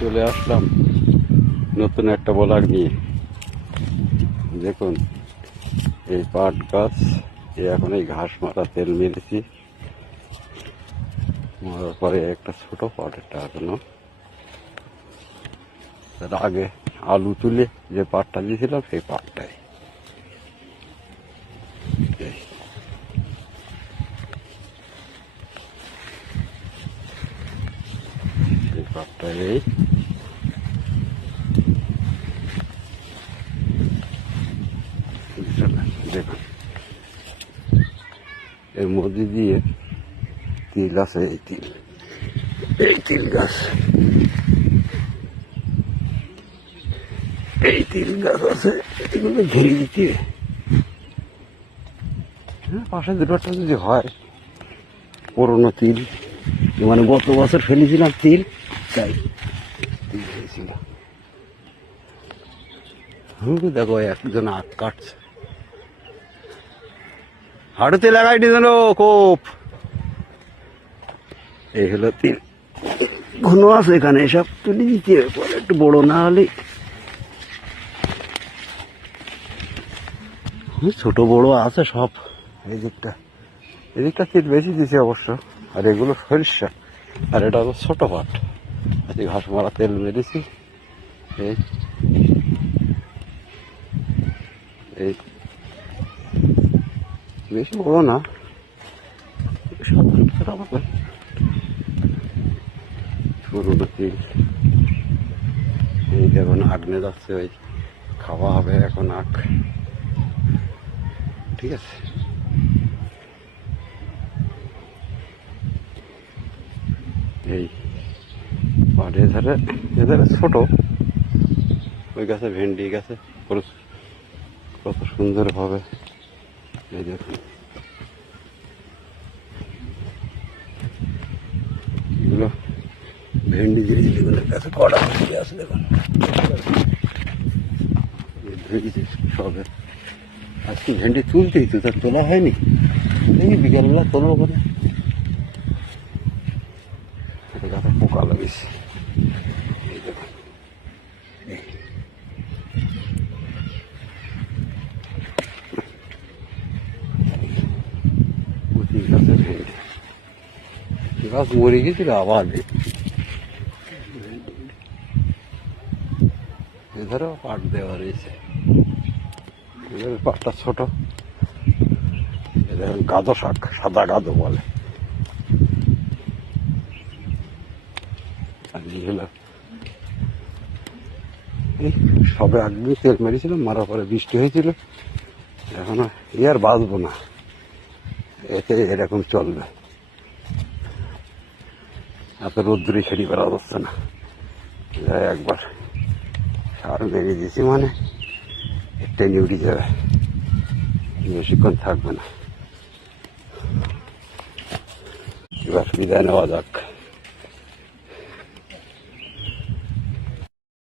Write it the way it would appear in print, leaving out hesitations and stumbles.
চলে আসলাম নতুন একটা ব্লগ নিয়ে। দেখুন এই পাট গাছ, এখন এই ঘাস মারা তেল মেরেছি, মারার পরে একটা ছোট পাটেরটা এখনো, তার আগে আলু তুলে যে পাটটা দিয়েছিলাম সেই পাটটাই এই দেখুন এর মধ্যে দিয়ে তিল আছে, এই তিল গাছ, এই তিল গাছ আছে, এগুলো ঘিরে দিতে পাশে দুটো যদি হয় পুরোনো তিল, মানে গত বছর ফেলেছিলাম তিল, তাই তিল হয়েছিল। দেখো একজন আখ কাটছে, হাঁটুতে লাগাই দিল কোপ। এই হলো তিল, ঘন আছে এখানে, এসব তুলে দিতে পরে একটু বড় না হলে, ছোট বড় আছে সব। এদিকটা তিল বেশি দিছে অবশ্য, আর এগুলো সরিষা, আর এটা হলো ছোট পাট। আজকে ঘাস মারা তেল মেরেছি, এই বেশি বড় না, পুরোনো তিল। এই এখন আগ্নে যাচ্ছে, ওই খাওয়া হবে এখন আখ, ঠিক আছে। এই পাড়ে এধারে ছোট, ওই গাছে ভেন্ডি গাছে কত সুন্দর ভাবে, এই দেখুন এগুলো ভেন্ডি যেগুলো গাছে কড়া আছে, দেখুন সবে আজকে ভেন্ডি তুলতেই তো, তার তোলা হয়নি, দেখি বিকালবেলা তোলবো করে। গাছে পোকা লাগিয়েছে, এই দেখুন গাছে ভেন্ডি, গাছ মরে গেছিল আবার এধারেও পাট দেওয়া রয়েছে, পাটটা ছোট। দেখুন গাদো শাক, সাদা গাদো বলে, আর এই সবে আগে তেল মেরেছিলাম, মারার পরে বৃষ্টি হয়েছিল, এখন আর বাঁচবো না, এতে এরকম চলবে। এত রোদ্দুরে খেড়ি বেড়া যাচ্ছে না, একবার সার মেরে দিয়েছি মানে টেনে উঠে যাবে, বেশিক্ষণ থাকবে না। এবার বিদায় নেওয়া যাক।